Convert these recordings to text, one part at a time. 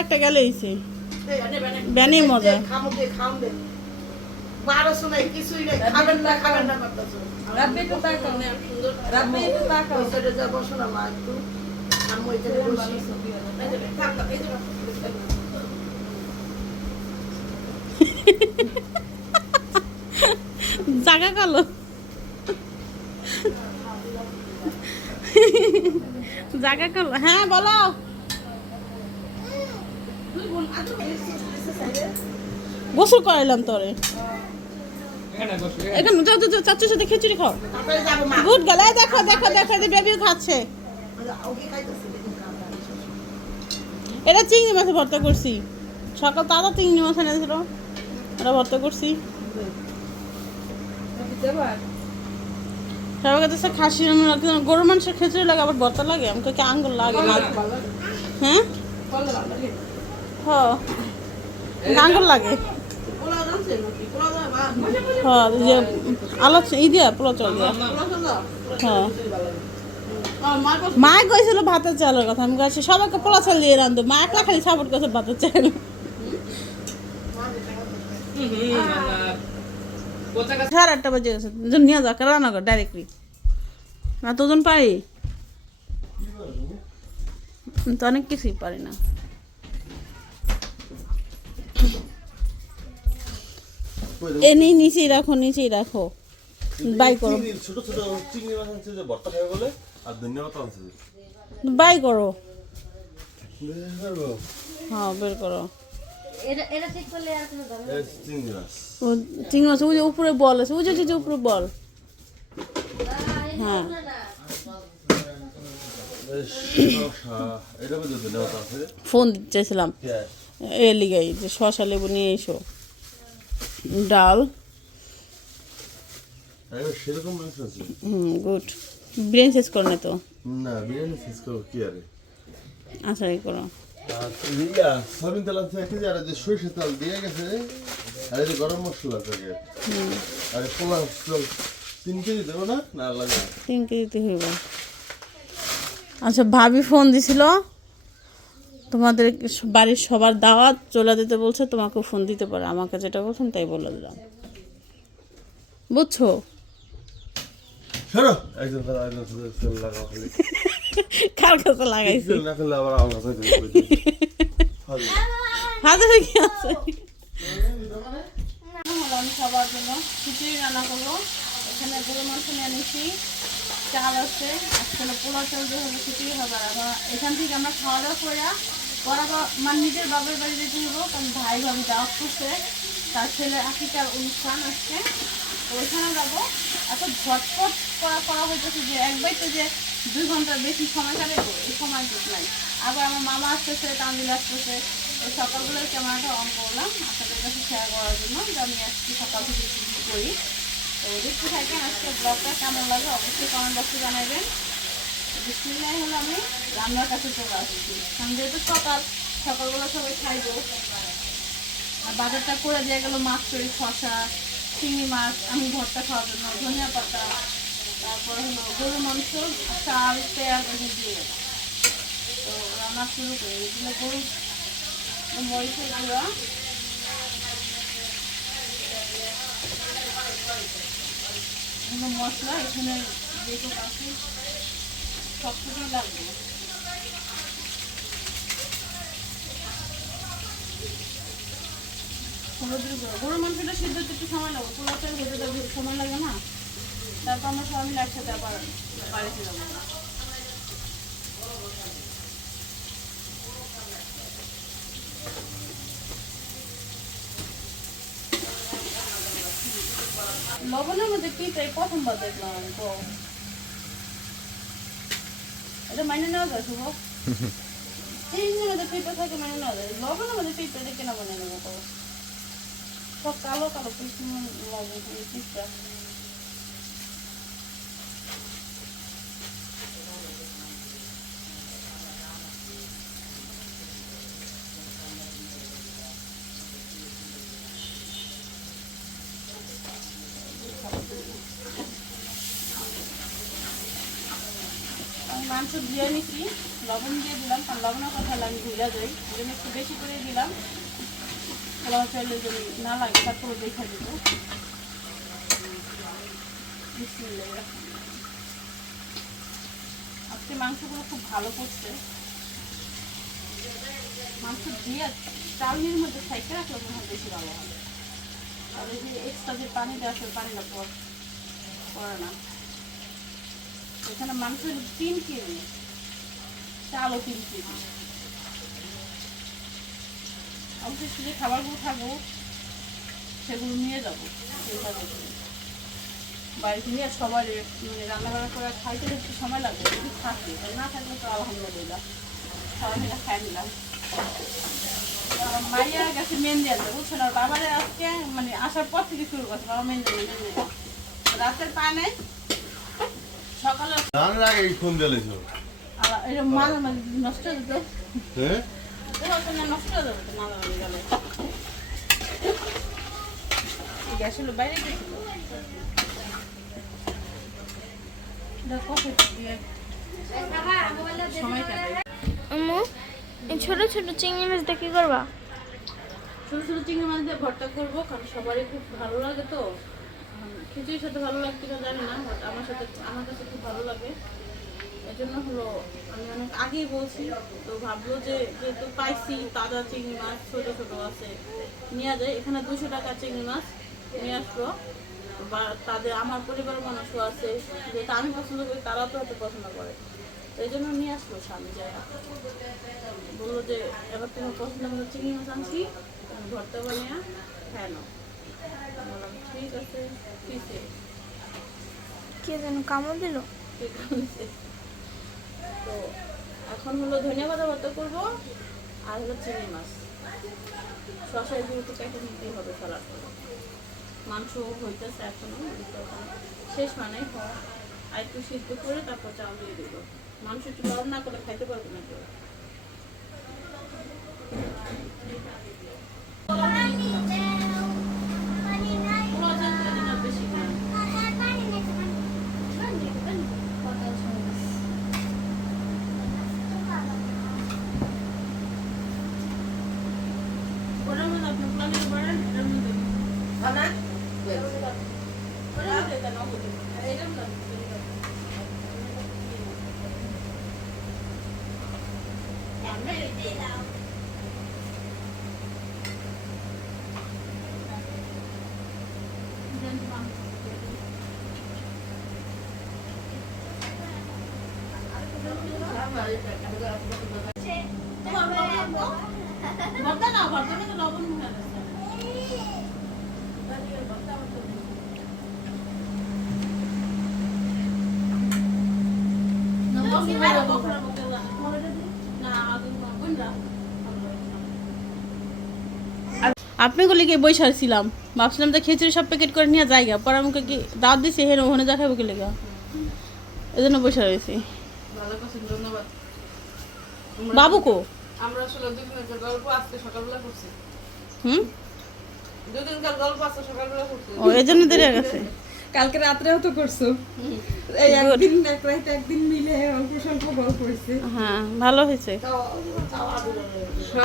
একটা গেলে এসে ব্যানি মজা খামো দে খাম দে বারোশো নাই কিছুই নাই খাবেন না খাবেন না করতেছো রাব্বি একটু তাকাও রাব্বি তাকাও মা একটু জাগা কালো। জাগা কালো। হ্যাঁ বলো। গোসল করাইলাম তোরে। এখানে যাও যাও, যাও, চাচুর সাথে খিচুড়ি খাও। গুড গেল। দেখো দেখো দেখো বেবিও খাচ্ছে ওকে খাইতেছে দেখুন খাওয়া এটা চিংড়ি মাছে ভর্তা করছি। সকাল তাজা চিংড়ি মাছ এনেছিল ওটা ভর্তা করছি। সবাই কাছে খাসি গরু মাংসের খিচুড়ি লাগে আবার ভর্তা লাগে। আমাকে কি আঙ্গুল লাগে? না হ্যাঁ হ্যাঁ? আঙ্গুল লাগে। হ্যাঁ আলো ই দিয়া পোলা চল দিয়া। হ্যাঁ মা কইছিল ভাতের চালের কথা। আমি কাছে সবাইকে পোলা চাল দিয়ে রান্ধো। মা একলা খালি সাপোর্ট করছে ভাতের চাল। সাড়ে আটটা বাজে গেছে। দুজন নিয়ে যাও রান্না কর ডাইরেক্টলি না তোজন পারি তো অনেক কিছুই পারি না। এনে নিচেই রাখো নিচেই রাখো। বাই করো। ছোট ছোট চিংড়ি মাছ আনছে যে ভর্তা খাবে বলে? বাই করো। হ্যাঁ বের করো। এটা এটা ঠিক করলে আর কোনো দাম এই চিংড়ি মাছ। ওই যে উপরে বল আছে ওই যে উপরে বল। হ্যাঁ। ফোন চাইছিলাম। এ লিগাই যে শশা লেবু নিয়ে এসো। ডাল। হুম গুড। ব্রেন শেষ করে তো। না বিরিয়ানি শেষ করব কি আরে? আচ্ছা এই করো। আর তেল আছে এক কেজি আর যে সরিষার তেল দিয়ে গেছে আর যে গরম মশলা থাকে আর পোলা তিন কেজি দেবো না? না লাগে তিন কেজিতে হইব। আচ্ছা ভাবি ফোন দিছিল। তোমাদের বাড়ির সবার দাওয়াত চলে দিতে বলছে তোমাকে ফোন দিতে পারে। আমাকে যেটা বলছেন তাই বলে দিলাম। বুঝছ? সরো একজন একজন লাগাও খালি। কার কাছে লাগাইছি। না খেলে আবার আমার কাছে হাজারে কি আছে হলাম সবার জন্য খিচুড়ি রান্না করব। এখানে গরু মাংস নিয়ে নিয়েছি চাল আছে। আসলে চাল দিয়ে খিচুড়ি হবে। আর এখান থেকে আমরা খাওয়া দাওয়া করে পরে মানে নিজের বাবার বাড়ি যেতে হব কারণ ভাই ভাবি যাওয়া করছে। তার ছেলে আকিকার অনুষ্ঠান আসছে তো ওইখানে যাব। এত ঝটপট করা করা হইতেছে যে একবার তো যে দুই ঘণ্টার বেশি সময় কাটে, এই সময় ঠিক নাই। আবার আমার মামা আসতেছে তামিল আসতেছে। এই সকালবেলার ক্যামেরাটা অন করলাম, আপনাদের কাছে শেয়ার করার জন্য যে আমি আজকে সকাল থেকে কী কী করি। তো দেখতে থাকেন আজকে ব্লগটা কেমন লাগে, অবশ্যই কমেন্ট বক্সে জানাবেন। বিসমিল্লাহ হলো আমি রান্নার কাছে চলে আসছি। কারণ যেহেতু সকাল, সকালবেলা সবাই খাইবো আর বাজারটা করে দিয়ে গেল মাছ চড়ি শশা চিংড়ি মাছ, আমি ভর্তা খাওয়ার জন্য ধনিয়া পাতা, তারপর হলো গরু মাংস, চাল, পেঁয়াজ এগুলো দিয়ে তো রান্না শুরু করি। এগুলো গরু মরিচের গুঁড়া। মশলা, এখানে যেটুকু আছে সব লাগবে। হলুদের গুঁড়ো গরু মাংসটা সিদ্ধ হতে একটু সময় লাগবে। পোলাওটা হতে তো সময় লাগে না। তারপর আমরা সবাই মিলে একসাথে আবার বাড়িতে যাব। লবণের মধ্যে কি চাই প্রথমবার দেখলাম আমি তো এটা মাইনে নেওয়া যায় শুভ? চিংড়ির মধ্যে পিঁপড়ে থাকে মাইনে নেওয়া যায়। লবণের মধ্যে পিঁপড়ে দেখে না মনে নেব তো সব কালো কালো পিস লাগে পিসটা মাংস ধুয়ে নিচ্ছি লবণ দিয়ে দিলাম, কারণ লবণের কথা আমি ভুলে যাই। এই জন্য একটু বেশি করে দিলাম। পোলাও চাইলে যদি না লাগে, তারপরে দেখা দিব। আজকে মাংসগুলো খুব ভালো করছে। মাংস দিয়ে চালনির মধ্যে সাইকে রাখলে মনে হয় বেশি ভালো হবে। আর এই যে এক্সট্রা যে পানিটা আছে, ওই পানিটা পর পড়ে না। এখানে মাংসের তিন কেজি, চালও তিন কেজি। অবশ্যই যে খাবারগুলো খাব সেগুলো নিয়ে যাব। বাড়িতে নিয়ে সবার মানে রান্নাবান্না করে খাইতে একটু সময় লাগবে যদি থাকে না থাকলে তো আলহামদুলিল্লাহ। সবাই মিলে খাই নিলাম। মাইয়া গেছে মেন দিয়ে বুঝছ না? বাবারে আজকে মানে আসার পর থেকে শুরু করছে বাবা মেন দিয়ে রাতের পায় নাই সকালে রান্নার আগে ফোন আর এরকম মাঝে মাঝে নষ্ট হয়ে যেত। হ্যাঁ? দেখো ছোট ছোট চিংড়ি মাছ দিয়ে কি করবা? ছোটো ছোটো চিংড়ি মাছ দিয়ে ভর্তা করব, কারণ সবারই খুব ভালো লাগে তো। খিচুড়ির সাথে ভালো কিনা জানি না বাট আমার সাথে আমার কাছে খুব ভালো লাগে। এই জন্য হলো আমি অনেক আগেই বলছি তো ভাবলো যে যেহেতু পাইছি তাজা চিংড়ি মাছ ছোটো ছোটো আছে নিয়ে যায় এখানে দুশো টাকা চিংড়ি মাছ নিয়ে আসলো। বা তাদের আমার পরিবারের মানুষও আছে যেটা আমি পছন্দ করি তারাও তো হয়তো পছন্দ করে। তো এই জন্য নিয়ে আসলো স্বামী যায়। বলল যে এবার তোমার পছন্দ মতো চিংড়ি মাছ আনছি ভর্তা বানিয়ে আমি বললাম ঠিক আছে। কে যেন কামড় দিল? তো এখন হলো ধনিয়া পাতা ভর্তা করব। আর হলো চিংড়ি মাছ। শশায় যেহেতু কেটে নিতেই হবে সালাদ মাংস হইতেছে এখনও শেষ মানে আর একটু সিদ্ধ করে তারপর চাল দিয়ে দেবো। মাংস একটু গরম না করে খাইতে পারবে না কেউ পোলাও চাল দিয়ে দিন আর বেশি খায় না। ওটার মধ্যে আপনি পোলাও দিতে পারেন এটার মধ্যে খানা ওটার মধ্যে এটা নাও দিতে পারেন। আর এটার মধ্যে আপনি দিতে পারেন। ভর্তা না ভর্তা মধ্যে লবণ হয়ে গেছে আপনি গুলি কি বই সারছিলাম ভাবছিলাম তো খিচুড়ি সব প্যাকেট করে নিয়ে জায়গা পরে আমাকে কি দাঁত দিছে হেন ওখানে দেখাবো কি লেগা এই জন্য বৈশা রয়েছি। বাবু কো? আমরা আসলে গল্প আজকে সকালবেলা করছি। হুম? দুদিনকার গল্প আজকে সকালবেলা করছি। ও এই জন্য দেরি গেছে। কালকে রাত্রেও তো করছ। এই একদিন এক রাত একদিন মিলে অল্প স্বল্প গল্প করছি। হ্যাঁ ভালো হয়েছে।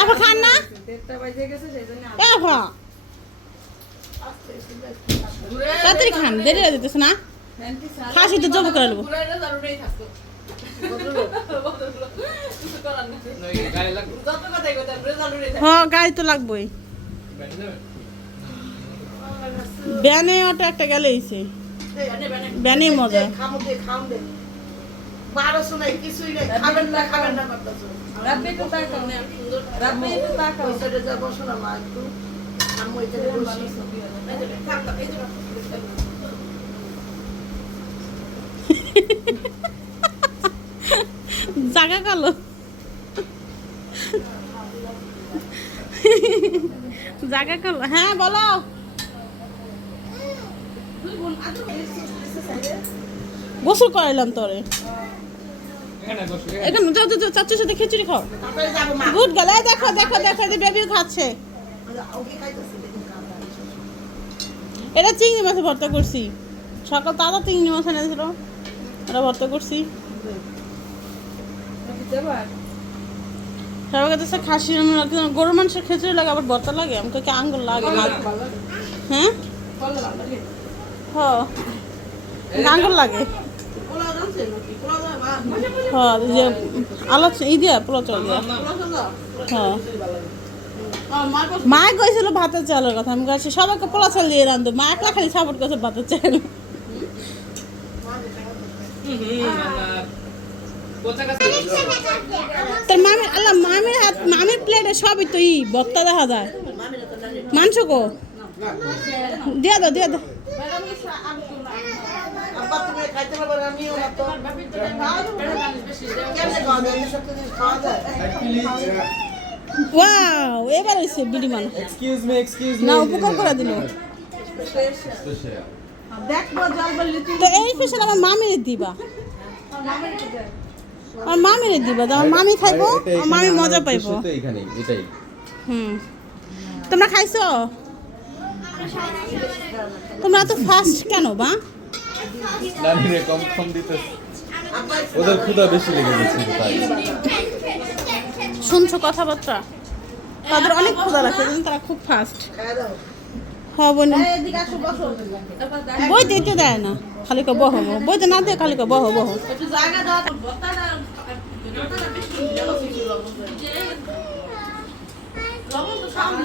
আবার খান না? দেড়টা বাজে গেছে সেই জন্য তাড়াতাড়ি খান দেরি হয়ে যেতেছে না? খাসি তো জব করে নেব। পুরাইলে দারুণই থাকতো। কিছু করার নেই যত কথাই কথা রেজাল্টই থাকতো হ্যাঁ গাড়ি তো লাগবেই ব্যানে অটো একটা গেলে এসে ব্যানে। মজা। জাগা কালো। জাগা কালো। হ্যাঁ বলো। গোসল করাইলাম তোরে। চাচুর সাথে খিচুড়ি খাও। তারপরে গুড গেলে দেখো দেখো দেখো খাচ্ছে। এটা চিংড়ি মাছে ভর্তা করছি। সকাল চিংড়ি মাছ এনেছিল এটা ভর্তা করছি। কাছে খাসি গরু মাংসের খিচুড়ি লাগে আবার ভর্তা লাগে। আমাকে আঙ্গুল লাগে? হ্যাঁ? হ্যাঁ। আঙ্গুল লাগে। হ্যাঁ হ্যাঁ। ভাতের চালের কথা। আমি কইছি, সবাইকে পোলা চাল দিয়ে রান্ধো। মা একলা খালি সাপোর্ট করছে ভাতের চাল। তোর আল্লাহ, মামির হাত মামির প্লেটে সবই তো ই বক্তা দেখা যায়। মাংস কো? দিয়া দাও দিয়া দাও। ওয়াও এবার হইছে বিডি মান এক্সকিউজ মি এক্সকিউজ না উপকার করে দিল। তো এই স্পেশাল আমার মামির দিবা। আমার মামির দিবা তো আমার মামি খাইবো আমার মামি মজা পাইবো। এটাই। হুম। তোমরা খাইছো? তোমরা তো ফার্স্ট কেন বা? নানিরে কম কম দিতে ওদের ক্ষুধা বেশি লেগে গেছিল তাই। শুনছো কথাবার্তা? তাদের অনেক ক্ষুধা লাগছে কিন্তু তারা খুব ফাস্ট দাও হ্যাঁ বই দিতে দেয় না খালি কে বহ বহ। বইতে না দিয়ে খালি কে বহ বহ। একটু জায়গা দাও লবণ তো সামনে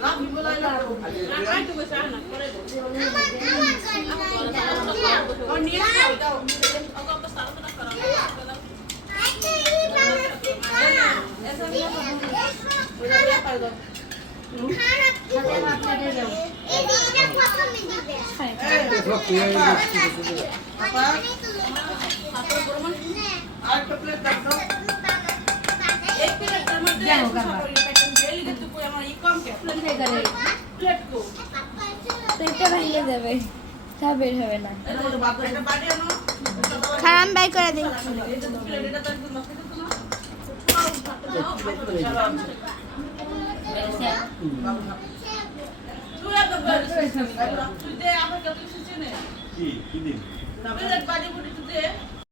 প্লেটের মধ্যে আমার ই কম প্লেট পেটটা ভেঙে যাবে তা বের হবে না। খারাপ বাই করে দিই। প্লেট এটা তো একদম নষ্ট করতে না? তুই এত বড় তুই দে আমাকে তুই চিনে কি? কি দিন প্লেট বাড়ি বুড়ি তুই দে।